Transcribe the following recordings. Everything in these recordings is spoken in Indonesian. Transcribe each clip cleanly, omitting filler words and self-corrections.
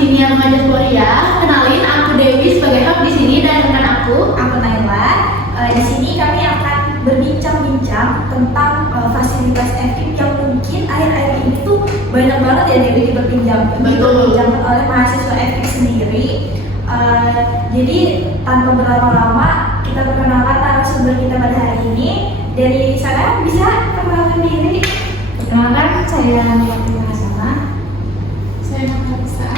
senior remaja Korea. Kenalin, aku Dewi sebagai host di sini dan rekan aku Naila. Di sini kami akan berbincang-bincang tentang fasilitas FKIP yang mungkin akhir-akhir ini tuh banyak banget ya diperbincangkan oleh mahasiswa FKIP sendiri. Jadi tanpa berlama-lama kita perkenalkan narasumber kita pada hari ini. Dari sana bisa perkenalkan diri. Perkenalkan, saya Fatimah Hasanah. Saya Nafisa.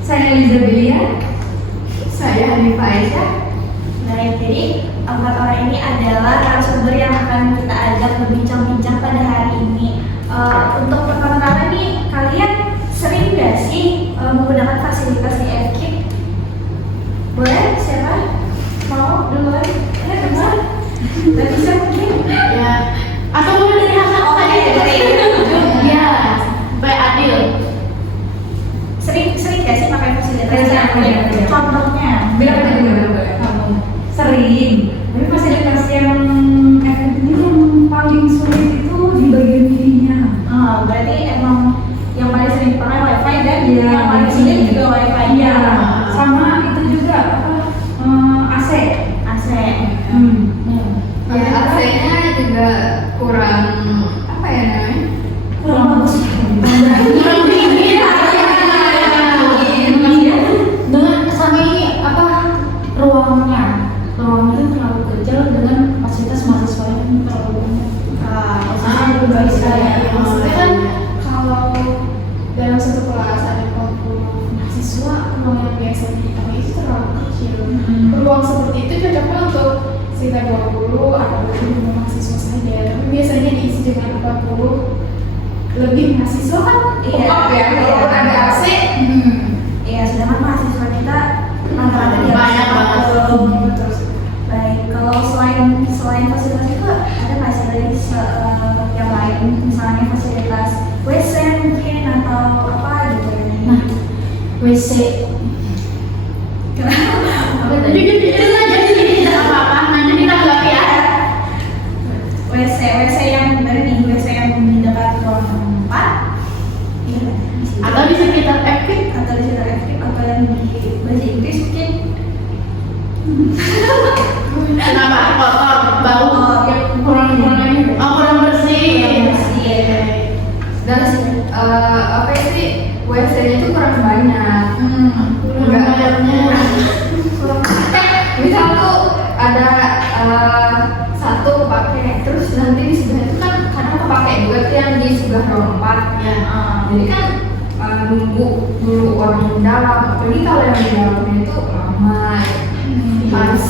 Saya Liza Belia. Saya Hanifah Aisyah. Baik, jadi empat orang ini adalah narasumber yang akan kita ajak berbincang-bincang pada hari ini. Untuk perkenalan nih, kalian sering nggak sih menggunakan fasilitas di FKIP? Boleh? Siapa? Mau duluan? Duluan? Nggak bisa mungkin? Ya. Atau boleh dari Hasan saja dari ya, supaya adil. Sering nggak sih pakai fasilitas Sering, di FKIP? sering. Contohnya? Bilang aja boleh. Kamu sering. Tapi fasilitas yang efektif yang paling sulit itu di bagian dirinya. Berarti emang yang paling sering dipakai WiFi dan Iya, yang paling sulit juga WiFi. Iya. Sama itu juga AC. AC. Ya, AC-nya juga kurang apa ya namanya? Kurang bagus. Kurang dingin. Dengan sama ini apa ruangnya itu terlalu kecil dengan fasilitas mahasiswa yang terlalu banyak. Lebih baik sekali. Maksudnya kan Kalau dalam satu kelas ada 40 mahasiswa, ruang yang biasanya dipakai itu terlalu kecil. Ruang seperti itu cocoknya untuk sekitar 20 atau 25 mahasiswa saja. Tapi biasanya diisi dengan 40 lebih mahasiswa kan Iya. up ya. Kalau ada AC, Iya, sedangkan mahasiswa kita rata-rata di atas Banyak banget. 40. Terus baik, kalau selain fasilitas itu ada nggak sih dari yang lain, misalnya fasilitas WC mungkin atau apa gitu ya? Nah, WC. Apa tadi? Itu aja di sini tidak apa-apa. Nanti ditanggapi ya. WC yang dari WC yang di dekat ruang tempat, iya, di situ. Atau di sekitar FKIP. Atau di sekitar FKIP atau yang di bahasa Inggris mungkin. Kenapa kotor, bau, kurang bersih. dan apa sih WC-nya itu kurang banyak. Kurang banyaknya. Misal tuh ada satu pakai, terus nanti di sebelah itu kan kadang kepakai juga tuh yang di sebelah ruang 4. Ya. Jadi kan nunggu dulu orang di dalam, apalagi kalau yang di dalamnya itu lama. Pas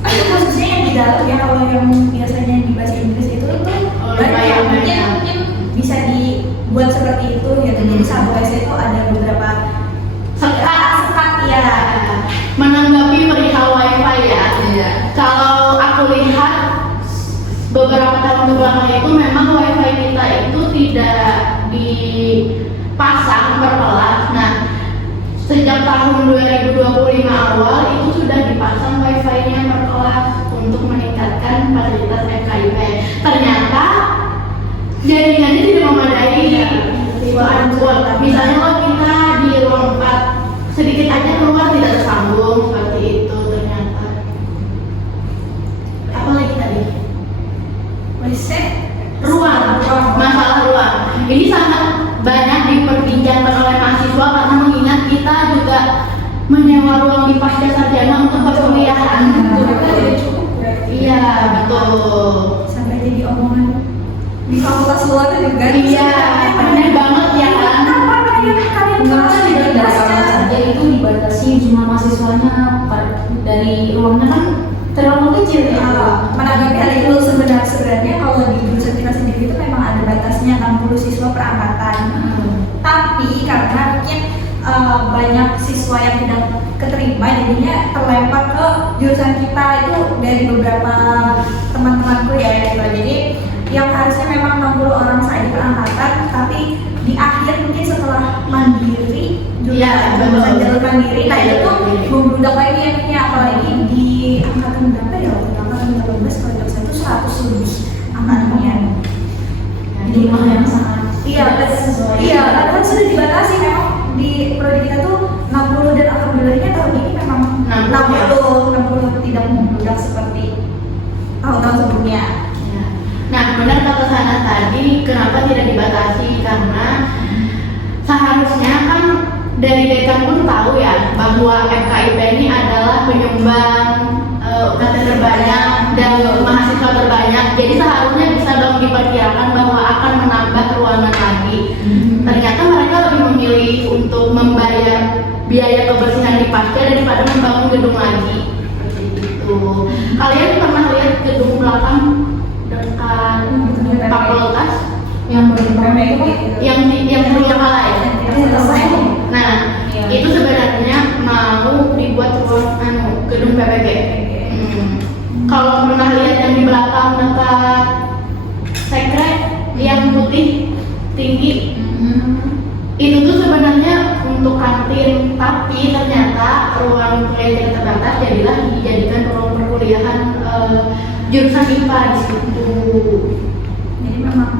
Itu khususnya yang di dalam ya, kalau yang biasanya di bahasa Inggris itu banyak. mungkin bisa dibuat seperti itu gitu. Jadi satu WC itu ada beberapa sekat ya. Menanggapi perihal WiFi ya. Iya. Kalau aku lihat beberapa tahun kebelakang itu memang WiFi kita itu tidak dipasang berkelas. Nah, sejak tahun 2025 awal itu sudah dipasang WiFi-nya berkelas untuk meningkatkan fasilitas FKIP. Ternyata jaringannya tidak memadai. Misalnya kalau kita di ruang 4 sedikit aja keluar tidak tersambung seperti itu ternyata. Apa lagi tadi? WC Ruang, masalah ruang. Ini sangat banyak diperbincangkan oleh mahasiswa karena mengingat kita juga menyewa ruang di pasca sarjana untuk perkuliahan. tidak cukup berarti. Iya, betul. Sampai jadi omongan di fakultas luar juga. Iya, aneh banget ya kan? Kenapa kalian kelas Di di dalam pasca? saja itu dibatasi jumlah mahasiswanya dari ruangnya kan terlalu kecil ya. Menanggapi hal itu sebenarnya kalau di jurusan kita sendiri itu memang ada batasnya 60 siswa per angkatan. Tapi karena mungkin banyak siswa yang tidak keterima, jadinya terlempar ke jurusan kita itu dari beberapa teman-temanku ya gitu. Jadi yang harusnya memang 60 orang saja per angkatan, tapi di akhir mungkin setelah mandiri Iya, jurusan betul. jalur mandiri, nah itu tuh Betul. membludak lagi akhirnya, apalagi di angkatan berapa ya, waktu angkatan 18 kalau tidak salah itu 100 lebih angkatannya. Jumlah yang sangat Iya, sesuai. iya, padahal sudah dibatasi memang di prodi kita tuh tidak membludak seperti tahun-tahun sebelumnya. Ya. Nah, benar kata Sana tadi, kenapa tidak dibatasi? Karena seharusnya kan dari dekan pun tahu ya bahwa FKIP ini adalah penyumbang UKT terbanyak dan mahasiswa terbanyak. Jadi seharusnya bisa dong diperkirakan bahwa akan menambah ruangan lagi. Ternyata mereka lebih memilih untuk membayar biaya kebersihan di pasca daripada membangun gedung lagi. Seperti itu. Kalian pernah lihat gedung belakang dekat fakultas yang berapa itu yang belum kalah ya? Selesai. Nah, Iya. itu sebenarnya mau dibuat ruang gedung PPG. Kalau pernah lihat yang di belakang dekat sekre yang putih tinggi, itu tuh sebenarnya untuk kantin, tapi ternyata ruang kuliah yang terbatas jadilah dijadikan ruang perkuliahan jurusan IPA di situ. Jadi memang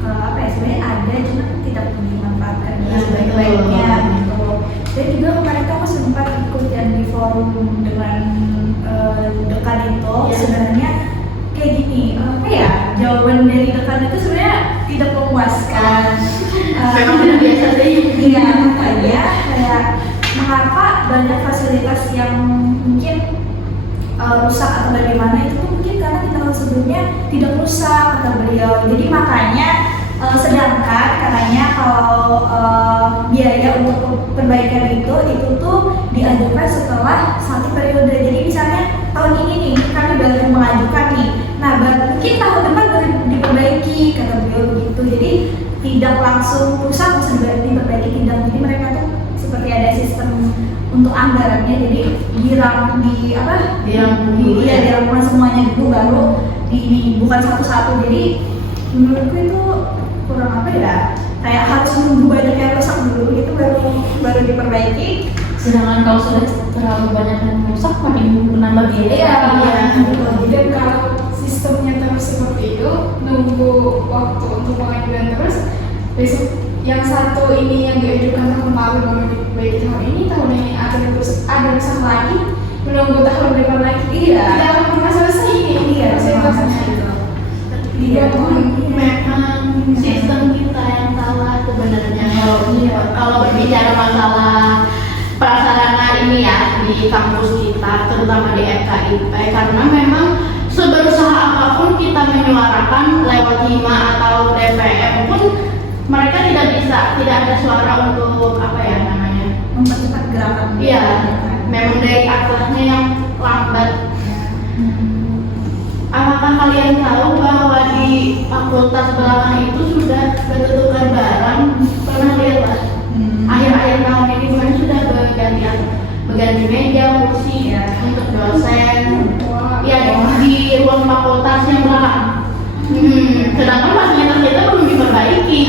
apa ya, sebenarnya ada cuma tidak dimanfaatkan dengan Iya, sebaik-baiknya betul. gitu. Dan juga kemarin aku sempat ikut yang di forum dengan dekan itu. Iya. Sebenarnya kayak gini, apa ya, jawaban dari dekan itu sebenarnya tidak memuaskan. Memang tidak biasa sih. Iya, makanya kayak mengapa banyak fasilitas yang mungkin rusak atau bagaimana itu tuh mungkin karena di tahun sebelumnya tidak rusak kata beliau. Jadi makanya sedangkan katanya kalau biaya untuk perbaikan itu tuh diajukan setelah satu periode. Jadi misalnya tahun ini nih kami baru mengajukan nih, nah mungkin tahun depan baru diperbaiki kata beliau begitu. Jadi tidak langsung rusak langsung diperbaiki, tidak. Jadi mereka tuh seperti ada sistem untuk anggarannya, jadi dirangkum dirangkum semuanya dulu baru bukan satu-satu. Jadi menurutku itu kurang apa ya, kayak harus menunggu banyak yang rusak dulu itu baru diperbaiki. sedangkan kalau sudah terlalu banyak yang rusak makin menambah biaya. Dan kalau sistemnya terus seperti itu, nunggu waktu untuk pengajuan terus, besok yang satu ini yang diajukan tahun lalu baru diperbaiki tahun ini ada rusak lagi, menunggu tahun depan lagi. Iya. Tidak akan pernah selesai ini. Iya, Fasilitasnya. Iya. Memang sistem kita yang salah sebenarnya. Kalau berbicara masalah prasarana ini ya di kampus kita, terutama di FKIP, karena memang seberusaha apapun kita menyuarakan lewat HIMA atau DPM pun mereka tidak ada suara untuk apa ya namanya. Mempercepat gerakan. Iya, memang dari aksesnya yang lambat. Apakah kalian tahu bahwa di fakultas belakang itu sudah bertukar barang? Pernah lihat lah? Akhir-akhir tahun ini kemarin sudah berganti meja, kursi untuk dosen. Ya di ruang fakultas yang belakang. Sedangkan fasilitas kita belum diperbaiki.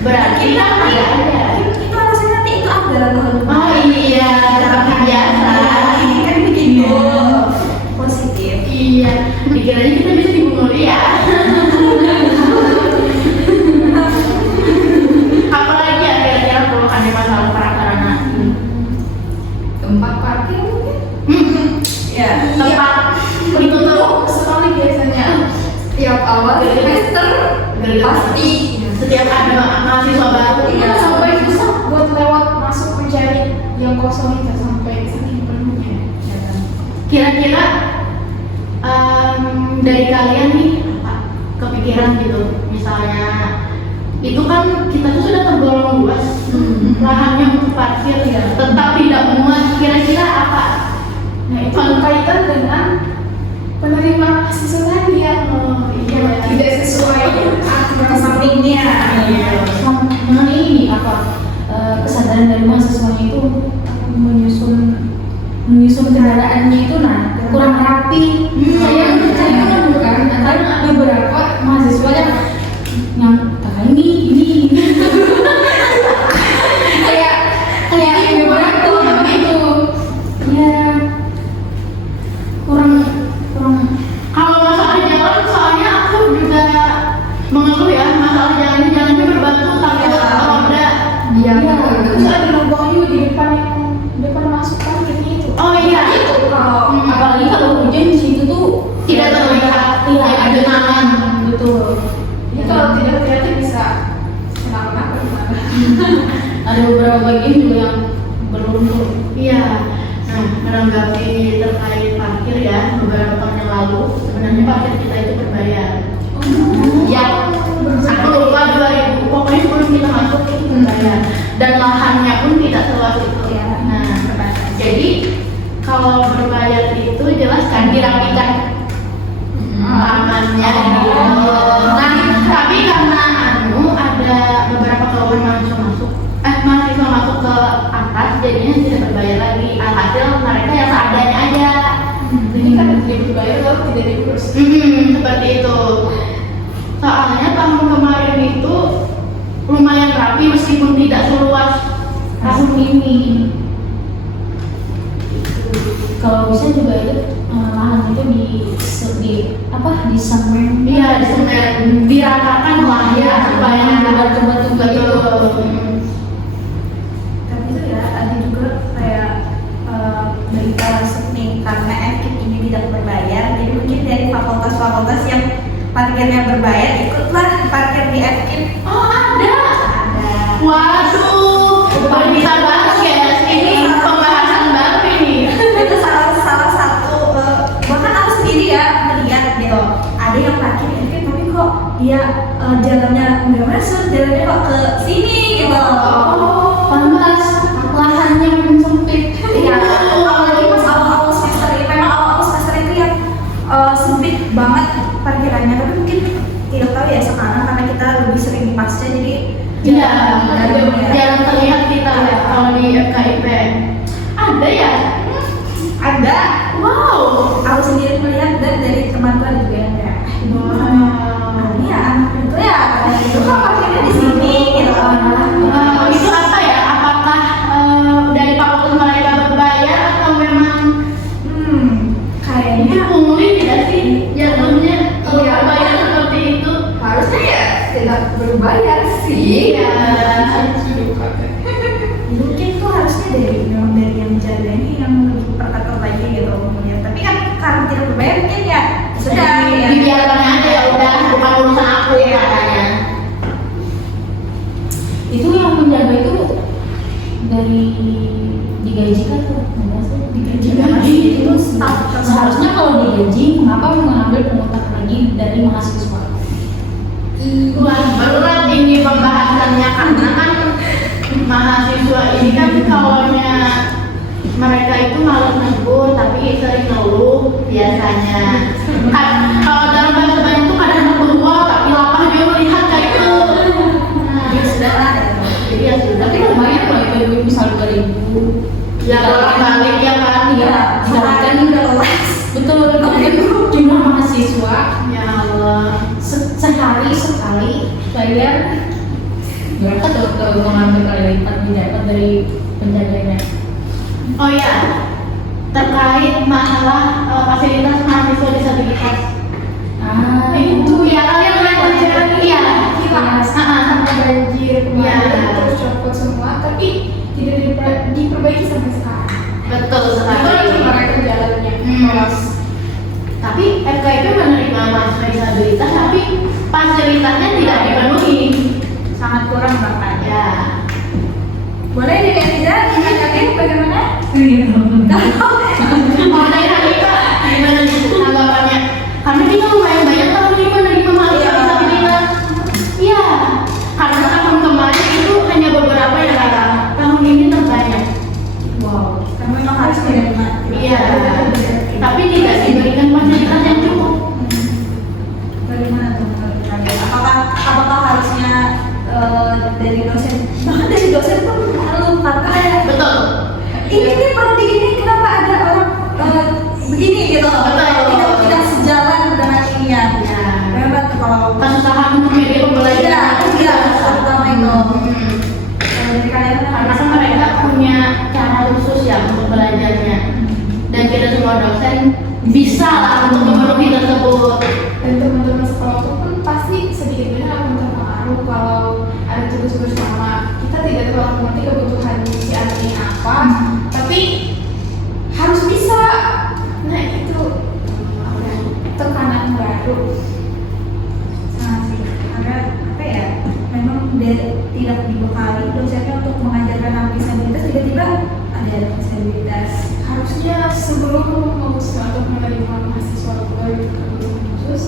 Berarti kan tidak ada. Itu alasannya nanti itu anggaran tahun depan. Oh iya, seperti biasa. Kan begitu. Positif. Iya, dikiranya kita bisa dibunuh ya. Apalagi ya kira-kira kalau ada masalah prasarana? Tempat parkir mungkin. Ya. Tempat ditutup Sekali biasanya. Tiap awal semester pasti. setiap ada mahasiswa baru. Iya, sampai susah buat lewat masuk mencari yang kosong itu sampai saking penuhnya. Kira-kira dari kalian nih apa kepikiran gitu, misalnya itu kan kita tuh sudah tergolong luas lahannya untuk parkir ya, tetap tidak muat. Kira-kira apa? Nah itu berkaitan dengan penerima mahasiswa tadi ya, yang tidak sesuai aturan Sampingnya. Dengan ini kesadaran dari mahasiswanya itu menyusun kendaraannya itu kurang rapi. Saya menemukan antara beberapa mahasiswa yang ini kayak beberapa itu ya kurang Kalau masalah jalan, soalnya aku juga mengeluh ya, masalah jalannya berbatu takut roda. Terus ada lubang juga di depan yang depan masuk parkirnya itu. Oh iya, Itu kalau Ada beberapa bagian juga yang beruntung. Iya. Nah, menanggapi terkait parkir ya, beberapa tahun yang lalu sebenarnya parkir kita itu berbayar. Yang aku lupa 2000, pokoknya sebelum kita masuk itu berbayar. Dan lahannya pun tidak seluas itu. Nah, jadi kalau berbayar itu jelas kan dirapikan lahannya gitu. Nah, tapi karena ada beberapa kawan mahasiswa masuk ke atas, jadinya tidak berbayar lagi. Alhasil mereka yang seadanya aja. Jadi kan tidak berbayar lalu tidak diurus. Seperti itu. Soalnya tahun kemarin itu lumayan rapi meskipun tidak seluas tahun ini. Kalau bisa juga itu lahan itu di semen. Iya, di semen diratakan lah ya supaya batu-batu gitu. Tapi itu ya ada juga kayak berita resmi karena FKIP ini tidak berbayar, jadi mungkin dari fakultas-fakultas yang parkirnya berbayar ikutlah parkir di FKIP. Oh, ada. Ada. Waduh, berita banget ya. Ini pembahasan baru ini. Itu salah satu bahkan aku sendiri ya melihat gitu, ada yang parkir di FKIP tapi kok dia jalannya nggak masuk, jalannya kok ke sini gitu. Pantas lahannya pun sempit. Iya, apalagi pas awal-awal semester ini, memang awal-awal semester itu yang sempit banget parkirannya, tapi mungkin tidak tahu ya sekarang karena kita lebih sering di pasca jadi Iya, jarang jarang terlihat kita ya kalau di FKIP. Ada ya? ada. Wow. Aku sendiri melihat dan dari temanku ada juga yang kayak ini ya anak itu ya itu kan parkirnya di sini gitu. Itu apa ya? Apakah dari fakultas mereka berbayar atau memang Kayaknya pungli tidak sih jatuhnya kalau Iya. berbayar seperti itu? Harusnya ya tidak berbayar sih. Iya. mungkin tuh harusnya memang dari yang jaga ini yang lebih perketat lagi gitu umumnya. Tapi kan karena tidak berbayar mungkin ya sudah ya. Dibiarkan aja ya udah, bukan urusan aku ya katanya. Itu yang menjaga itu dari digajikan tuh, enggak sih? Digaji. Itu seharusnya kalau digaji, mengapa mengambil pungutan lagi dari mahasiswa? Wah, berat ini pembahasannya karena kan mahasiswa ini kan kawannya mereka itu malas negur tapi sering ngeluh biasanya. Kan kalau dalam bahasa banyak tuh kadang ngeluh tapi lapar dia melihat kayak itu. Nah, Ya sudah lah. jadi ya sudah. Tapi lumayan loh itu duit misal 2.000. Ya bolak balik ya kan. Iya, Silakan udah lelas. betul. Kemudian jumlah mahasiswa Ya Allah. sehari sekali bayar berapa tuh kalau mengambil kali lipat didapat dari penjaganya? Oh ya, terkait masalah fasilitas mahasiswa disabilitas. Itu ya kalian lihat iya. Kilas, banjir, kemarin terus copot semua, tapi tidak diperbaiki sampai sekarang. Betul Itu sekali. mereka jalannya polos. Tapi FKIP menerima mahasiswa disabilitas, tapi fasilitasnya tidak dipenuhi. Sangat kurang bahkan. Ya. Boleh nih netizen menanggapi bagaimana? Mau dari Hanifah, gimana nih tanggapannya? Karena kita lumayan banyak tahun ini menerima mahasiswa disabilitas. Iya. Karena tahun kemarin itu hanya beberapa yang ada. Tahun ini terbanyak. Wow, kamu memang harus menerima. Iya. Tapi tidak diberikan fasilitas yang cukup. Bagaimana tuh menurut kalian? Apakah harusnya dari dosen, bahkan dari dosen pun perlu pakai Betul. ini nih perlu digini, kenapa ada orang begini gitu? Betul. Tidak sejalan dengan ininya. Ya. Memang kalau Kesusahan untuk media pembelajaran. iya, terutama itu. Hmm. Dari kalian Karena kan mereka punya cara khusus ya untuk belajarnya. Dan kita semua dosen bisa lah untuk memenuhi tersebut. Dan teman-teman sekolah pun pasti sedikit banyak akan terpengaruh kalau ada tugas bersama. Kita tidak terlalu mengerti kebutuhan si anak ini apa, tapi harus bisa. Nah itu tekanan baru. sangat sih, karena apa ya? Memang tidak dibekali dosennya untuk mengajarkan anak disabilitas, tiba-tiba ada disabilitas. Harusnya sebelum memutuskan untuk menerima mahasiswa baru kebutuhan khusus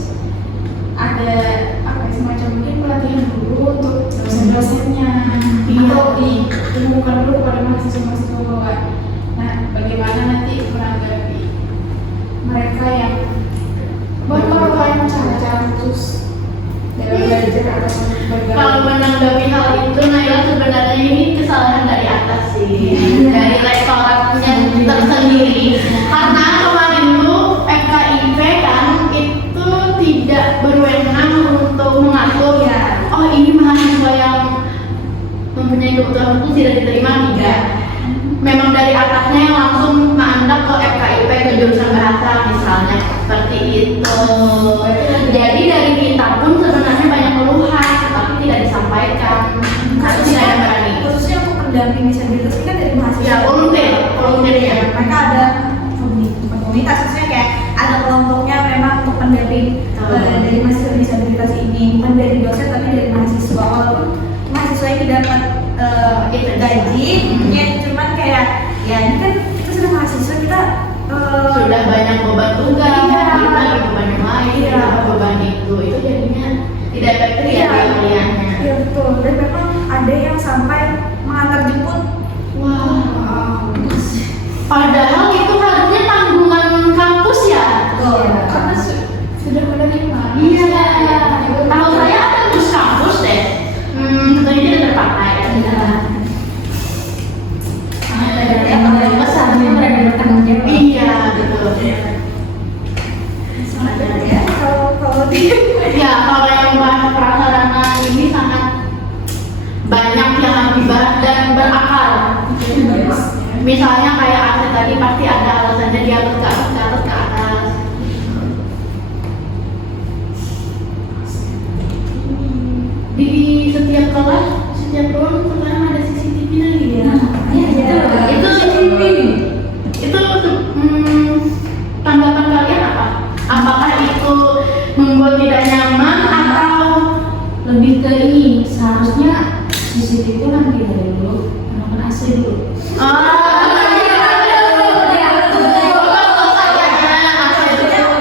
ada apa ya, semacam mungkin pelatihan dulu untuk dosen-dosennya atau diumumkan dulu pada mahasiswa-mahasiswa bahwa nah bagaimana nanti menanggapi mereka yang berkebutuhan cara-cara khusus dalam belajar atau bergaul. Kalau menanggapi hal itu, Naila sebenarnya ini kesalahan dari atas sih, dari rektoratnya tersendiri. Karena kemarin tuh FKIP kan itu tidak berwenang untuk mengatur oh ini mahasiswa yang mempunyai kebutuhan khusus tidak diterima, tidak. Memang dari atasnya yang langsung mengandak ke FKIP, ke jurusan bahasa misalnya, seperti itu. Jadi dari kita pun sebenarnya banyak keluhan, tapi tidak disampaikan karena tidak ada berani. Khususnya untuk pendamping disabilitas ini kan dari mahasiswa. Ya, volunteernya. Mereka ada komunitas, khususnya kayak ada kelompoknya memang untuk pendamping dari mahasiswa disabilitas ini, bukan dari dosen tapi dari mahasiswa. Walaupun mahasiswa ini dapat gaji, ya cuman kayak ya ini kan kita sudah mahasiswa, kita Sudah banyak beban tugas, Iya. kita lagi beban yang lain, Iya. beban itu jadinya tidak efektif ya Iya. kuliahnya. Iya betul, dan memang ada yang sampai mengantar jemput. Wah, padahal itu harusnya tanggungan kampus ya. Betul. Karena sudah menerima. Iya. Tahu saya ada bus kampus deh. Tentunya tidak terpakai. Ya, kalau yang pesannya mereka bertanggung jawab. Iya, betul. Ya, kalau di Ya, kalau yang bahas prasarana ini sangat banyak yang harus dibahas dan berakar. Misalnya kayak AC tadi pasti ada alasannya dia harus ke atas, ke atas, ke atas. Di setiap kelas, setiap ruang sekarang ada CCTV lagi ya. Iya, Itu CCTV. Itu tanggapan kalian apa? Apakah itu membuat tidak nyaman atau Lebih ke ini, seharusnya CCTV itu nanti dari dulu, melakukan AC dulu.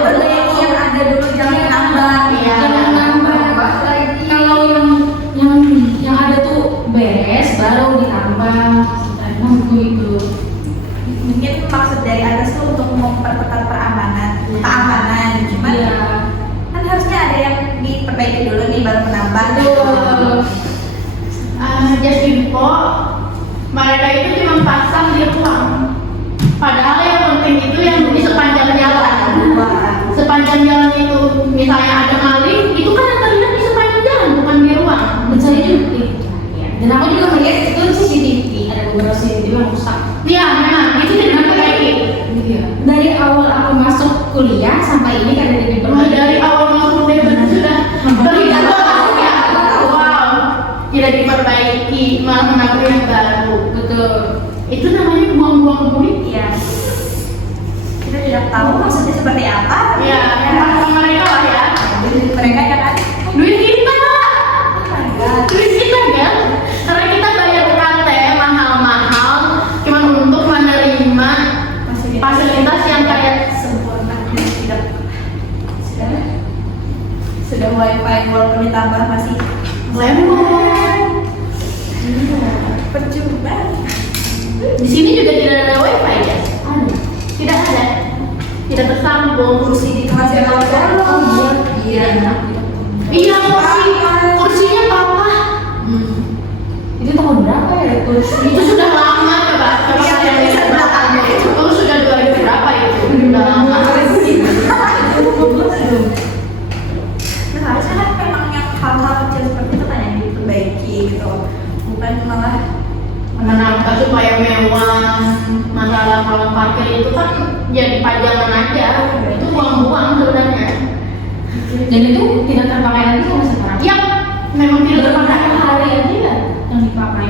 perbaiki yang ada dulu, jangan nambah. Iya. Jangan nambah lagi. Kalau yang ada tuh beres, baru ditambah. Nunggu itu. Mungkin maksud dari atas tuh untuk memperketat keamanan, cuman Iya. kan harusnya ada yang diperbaiki dulu nih baru menambah. Just info, mereka itu cuma pasang di ruang. Padahal yang penting itu yang di sepanjang jalan. Sepanjang jalan itu, misalnya ada maling, itu kan yang terlihat di sepanjang jalan, bukan di ruang. Dan saya juga dan aku juga melihat itu CCTV, ada beberapa CCTV yang rusak. Iya, memang itu tidak diperbaiki. Dari awal aku masuk kuliah sampai ini kan ada Mulai dari awal masuk debat sudah berita tahun ya. Wow, tidak diperbaiki, malah menambah yang baru. Betul. Itu namanya buang-buang duit. Iya. Kita tidak tahu maksudnya seperti apa. tapi Ya, memang mereka lah ya. mereka ya kan. Duit kita, duit kita kan. Karena kita bayar UKT mahal-mahal, cuma untuk menerima fasilitas yang kayak Sempurna tidak sudah wifi walaupun ditambah masih lemon. percuma. Di sini juga tidak ada wifi ya? Ada. Tidak ada. Tidak tersambung. Kursi di kelas yang kolong. Iya. Iya, kursinya papa. Itu tahun berapa ya kursi? Itu sudah lama coba. Coba Iya, kalian bisa lihat berapa? itu sudah 2000 berapa itu? Sudah lama. Nah, harusnya kan memang yang hal-hal kecil seperti itu kan yang diperbaiki gitu, bukan malah Menambah supaya mewah. Masalah kalau parkir itu kan jadi pajangan aja. Itu buang-buang sebenarnya. Dan itu tidak terpakai lagi sampai sekarang. Iya, memang tidak terpakai. Hari aja ya yang dipakai.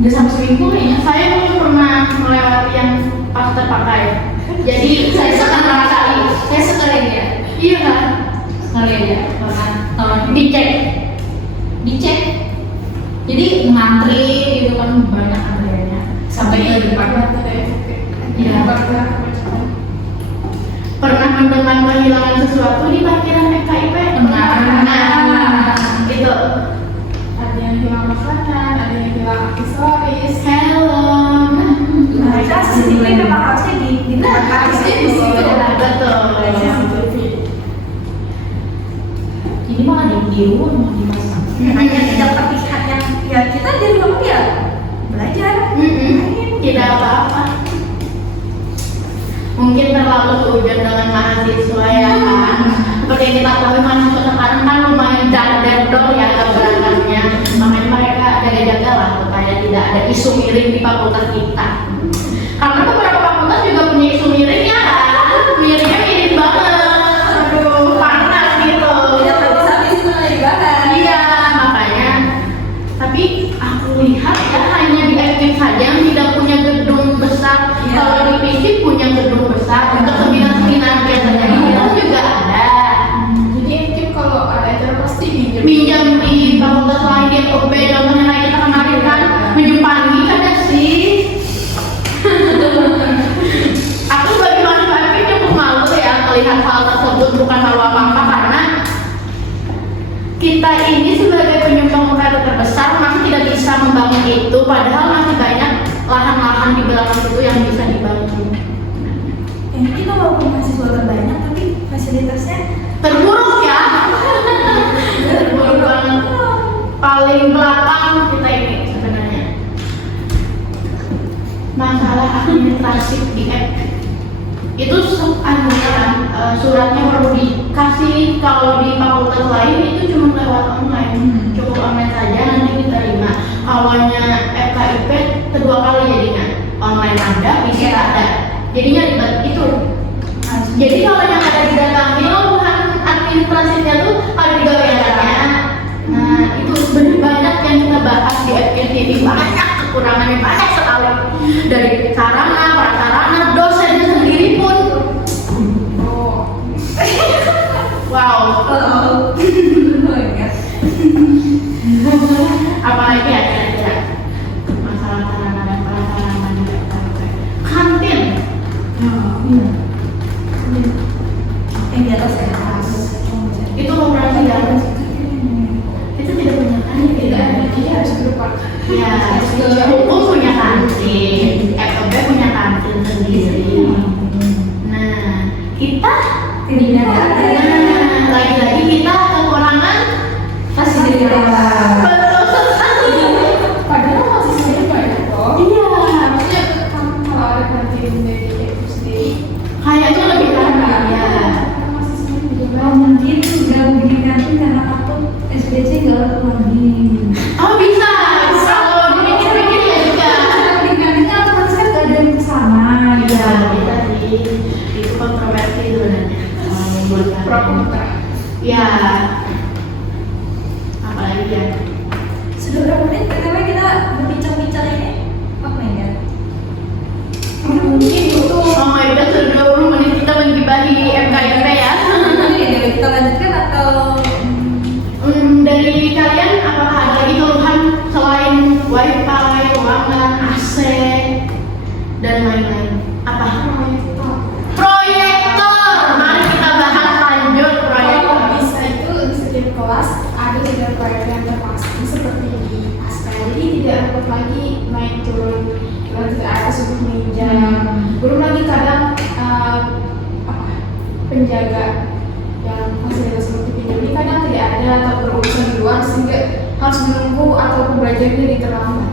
Udah sampai seminggu kayaknya. Saya dulu pernah melewati yang pas terpakai. Jadi saya sekali kali. Saya sekali aja. Iya kan? Sekali aja. Tahun Dicek. dicek. Jadi ngantri gitu kan banyak antriannya sampai ke depan. Iya. Pernah mendengar kehilangan sesuatu di parkiran FKIP? Pernah. Nah, itu. Ada yang hilang makanan, ada yang hilang aksesoris. Helm. Mereka CCTV memang harusnya di tempat harusnya di situ. Betul. Ini malah di rumah dipasang. hanya tidak terlihat yang ya kita di rumah ya belajar. Tidak apa-apa. Mungkin terlalu seujung dengan mahasiswa ya kan. Seperti yang kita tahu mahasiswa sekarang kan lumayan dar-dar ya keberangkatnya. Makanya mereka jaga-jaga lah supaya tidak ada isu miring di fakultas kita. Karena beberapa fakultas juga punya isu miringnya kan. Miringnya miring banget. Aduh, panas gitu. Tidak habis-habis itu lagi bahas. Iya, makanya. Tapi aku lihat ya hanya di FKIP saja yang tidak punya gedung besar. Iya. Kalau di FISIP punya gedung besar untuk seminar-seminar biasanya di kita juga ada. Jadi mungkin kalau ada acara pasti Minjam di fakultas lain di FOB, contohnya kayak kita kemarin kan minjem pagi ada sih. Aku sebagai mahasiswa FISIP cukup malu ya melihat hal tersebut, bukan malu apa-apa karena kita ini sebagai penyumbang UKT terbesar masih tidak bisa membangun itu, padahal masih banyak lahan-lahan di belakang itu yang bisa dibangun. Yang kita walaupun mahasiswa terbanyak tapi fasilitasnya Terburuk ya, terburuk banget. Paling belakang kita ini sebenarnya. Masalah administrasi di app itu suratnya perlu dikasih. Kalau di fakultas lain itu cuma lewat online, cukup online saja nanti diterima. Awalnya FKIP kedua kali jadinya online ada, bisa ada. Jadinya ribet itu. Jadi kalau yang ada di dalamnya bukan administrasinya tuh kalau di gaweannya. Nah itu sebenarnya banyak yang kita bahas di FKTV, banyak kekurangannya banyak sekali dari sarana, prasarana, dosennya sendiri pun. Wow. Apalagi ya kira-kira masalah sarana dan prasarana di FKIP. Kantin. yang di atas ya. Itu koperasi dalam. Itu tidak punya kantin. tidak ada, jadi harus berupa. Ya, hukum punya kantin, FOB punya kantin sendiri. Nah, kita Tidak ada. nah, lagi-lagi kita kekurangan Fasilitas. betul sekali. Padahal mahasiswanya banyak kok. Iya, Maksudnya kan kalau ada kantin dari itu sendiri, kayaknya lebih ramai ya. mahasiswanya juga Oh, banyak. mungkin nggak bikin kantin karena takut SBC nggak laku lagi. Oh bisa, kalau dipikir-pikir ya juga. Bikin kantin kan otomatis kan nggak ada yang kesana. Iya, bisa sih. Itu kontroversi sebenarnya. Menimbulkan Pro kontra. Ya, apalagi ya. Sudah berapa menit? Pertama kita berbincang-bincang ini apa ya? Mungkin itu Oh my god, sudah 20 menit kita menggibahi FKIP ya. Kita lanjutkan atau Dari kalian apakah ada lagi keluhan selain wifi, ruangan, AC, dan lain-lain? Apa? Proyektor. Mari kita bahas lanjut kalau proyektor. bisa itu di setiap kelas ada sudah proyek yang terpasang seperti di pasca, jadi tidak repot lagi naik turun ke atas untuk meminjam. Belum lagi kadang apa, penjaga yang fasilitas untuk pinjam ini kadang tidak ada atau berurusan di luar sehingga harus menunggu atau pembelajarannya jadi terlambat.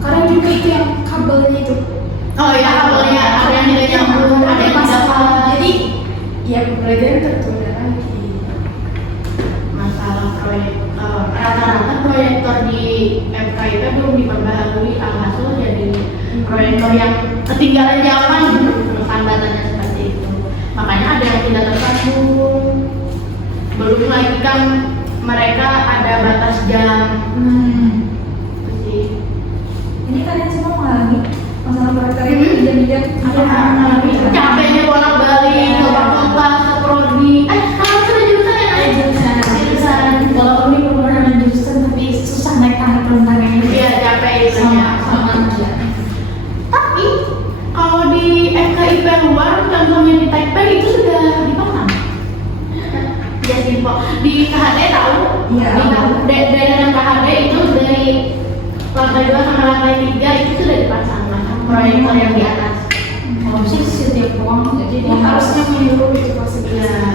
Kadang juga itu yang kabelnya itu. Oh ya, kabelnya ada yang tidak nyambung, ada yang tidak paham. Jadi ya pembelajaran tertunda lagi. Masalah proyektor, rata-rata proyektor di FKIP belum diperbaharui, alhasil jadi proyektor yang ketinggalan zaman gitu, hambatannya seperti itu. Makanya ada yang tidak tersambung. Belum lagi kan mereka ada batas jam. Itu sih. ini kalian semua mengalami masalah proyektor ini pinjam-pinjam Capeknya bolak-balik ke fakultas, ke prodi. Kalau sudah jurusan ya? Jurusan kalau perlu benar-benar jurusan tapi susah naik tangga sama aja. Tapi kalau di FKIP luar, contohnya di Taipei itu sudah dipasang. Ya simpel. Di KHD tahu? Iya. Di daerah KHD itu dari lantai 2 sampai lantai 3 itu sudah dipasang proyektor yang di atas. Kalau bisa di setiap ruang jadi Harusnya menyeluruh itu pasti Ya, bisa.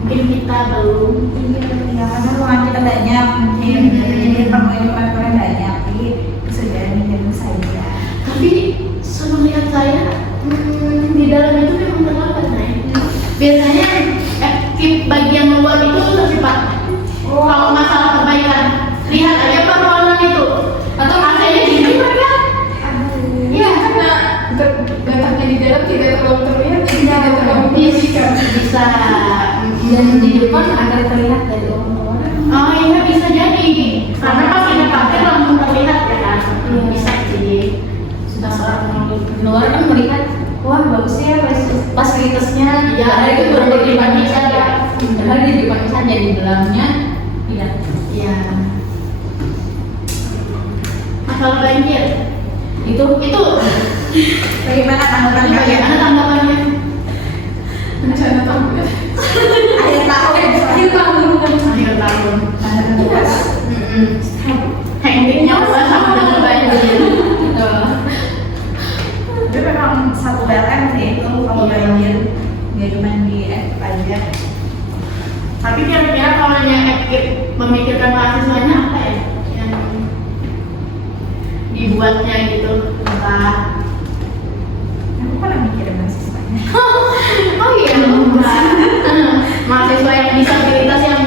mungkin kita belum. Iya, karena ruangan kita banyak mungkin, jadi perlu banyak, jadi sudah dijamin saja. Tapi semelihat saya di dalam itu memang terlambat, Nay. Biasanya bagian luar itu bersifat kalau masalah perbaikan, lihat aja peruangan itu atau AC-nya gini mereka. Iya, karena batangnya di dalam tidak terlalu terlihat, jadi tidak terlalu menyisikan. Bisa dan di depan ada terlihat dari orang luar. oh iya bisa jadi karena pas kita pakai langsung terlihat ya kan. Bisa jadi Sudah orang di luar kan melihat, wah bagus ya fasilitasnya. Ya, ada itu betul. baru di depan saja. Padahal di depan saja di dalamnya tidak. ya. Masalah banjir itu Bagaimana tanggapan kalian? bagaimana tanggapannya? Rencana tahun Akhir tahun, Akhir tahun. Akhir tahun. Tugas. Hektiknya udah sama dengan banjir. Itu memang satu BLM sih itu kalau banjir, nggak cuma di F aja. Tapi kira-kira kalau hanya memikirkan mahasiswanya apa ya yang dibuatnya gitu, entah. Aku pernah mikirin mahasiswanya. Oh iya, bukan. Mahasiswa yang disabilitas yang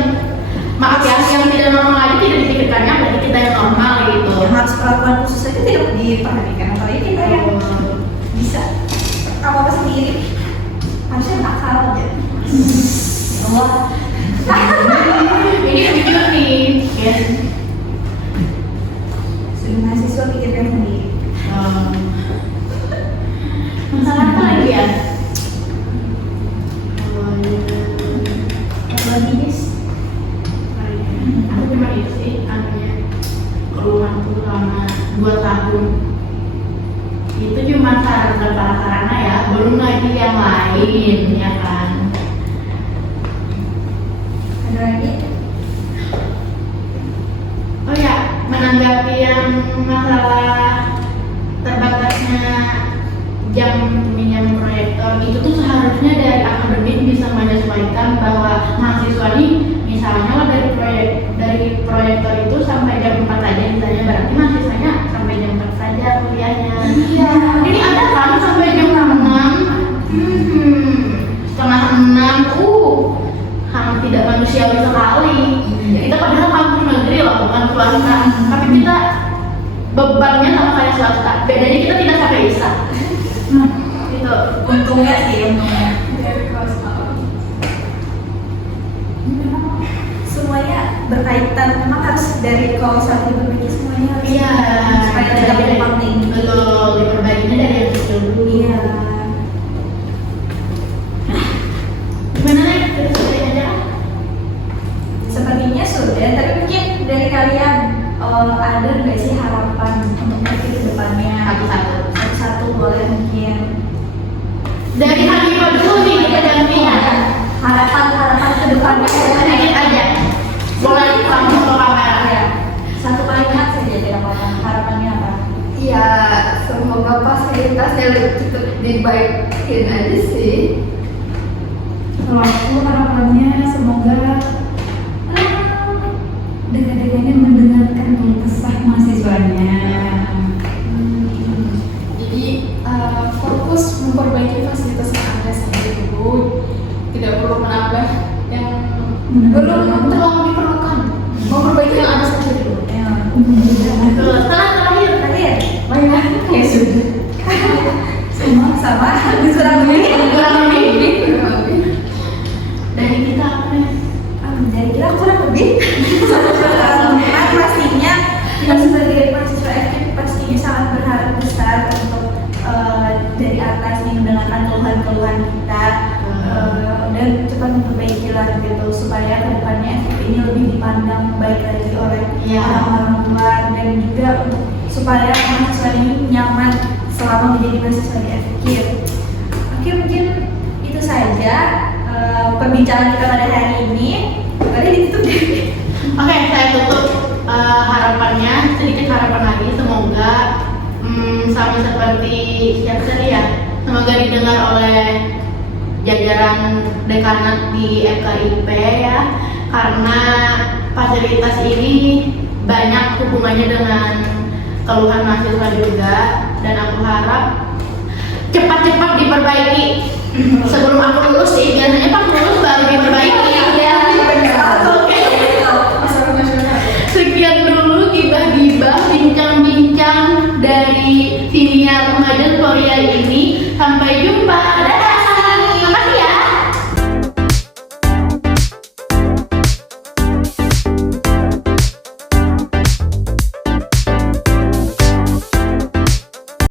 maaf ya, yang tidak normal aja tidak dipikirkannya, berarti kita yang normal gitu. Yang harus perlakuan khusus aja tidak diperhatikan, apalagi kita yang bisa apa sendiri, harusnya nakal aja. Allah. Ini lucu nih, guys. Sudah mahasiswa pikirkan sendiri. Masalah apa lagi ya? Apa lagi guys? Aku cuma itu sih, anunya keluhan tuh selama 2 tahun. Itu cuma sarana ya, belum lagi yang lain ya kan. Ada lagi? Oh ya, menanggapi yang masalah terbatasnya jam peminjam proyektor itu tuh seharusnya dari akademik bisa menyesuaikan bahwa mahasiswa ini misalnya lah dari proyektor itu sampai jam 4 aja misalnya, berarti mahasiswanya sampai jam 4 saja kuliahnya. Iya. Ini ada kan sampai jam 6 setengah 6 sangat tidak manusiawi sekali. Kita padahal kampus negeri loh, bukan swasta, tapi kita bebannya sama kayak swasta, bedanya kita tidak sampai bisa. Gitu. Untungnya sih, untungnya. dari kelas A. Semuanya berkaitan, memang harus dari kalau satu berpikir semuanya harus Iya, supaya tidak tumpang tinggi. betul, diperbaikinya dari yang kecil dulu. Iya. Gimana nih? Kita selesai aja kan? Sepertinya sudah, tapi mungkin dari kalian ada nggak sih harapan untuk nanti ke depannya? Satu-satu boleh mungkin. Dari Hanifah dulu nih, kita gantian. Harapan ke depannya Sedikit aja. Boleh langsung ke kamera. ya. Satu kalimat saja tidak apa-apa. Harapannya apa? Ya, semoga fasilitasnya cepat dibaikin aja sih. Kalau aku harapannya semoga dengan-dengannya mendengarkan keluh kesah mahasiswanya. Jadi fokus memperbaiki fasilitas yang ada saja dulu, tidak perlu menambah yang belum terlalu diperlukan. Memperbaiki yang ada saja dulu. Betul. Terakhir. Banyak ya sudah. Sama kurang lebih. Dari kita apa nih? Dari kita kurang lebih. Pastinya kita sebagai mahasiswa FKIP mahasiswa ini nyaman selama menjadi mahasiswa di FKIP. Oke, mungkin itu saja perbincangan kita pada hari ini. Tadi ditutup deh. Oke, saya tutup harapannya, sedikit harapan lagi. Semoga sama seperti siapa tadi ya, semoga didengar oleh jajaran dekanat di FKIP ya, karena fasilitas ini banyak hubungannya dengan keluhan mahasiswa juga, dan aku harap cepat-cepat diperbaiki. Sebelum aku lulus sih, biasanya pas lulus baru diperbaiki. Ya, oke. Masyarakat nasional. Sekian dulu gibah-gibah, bincang-bincang dari siniar remaja Korea ini. Sampai jumpa